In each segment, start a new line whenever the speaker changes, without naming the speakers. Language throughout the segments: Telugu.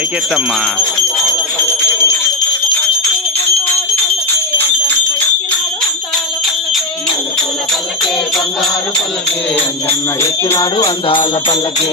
పైకెత్తమ్మా.
బంగారు పల్లకే అంజన్న ఎక్కినాడు అందాల పల్లకే.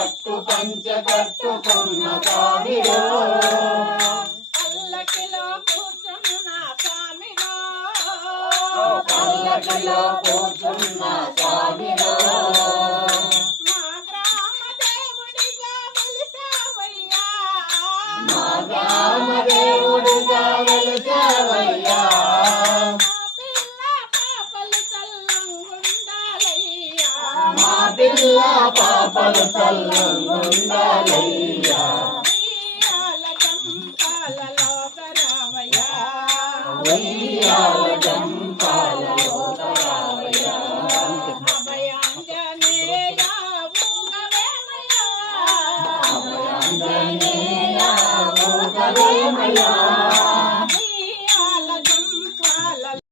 కట్టు పంచ కట్టుకున్న కాడిలో
పల్లకిలో కూర్చున్న స్వామిలో.
పల్లకిలో కూర్చున్న కాడిలో
అభయాంజనేయ ఊగవేమయ్యా
అంజనేయ ఊగవేమయ్యా.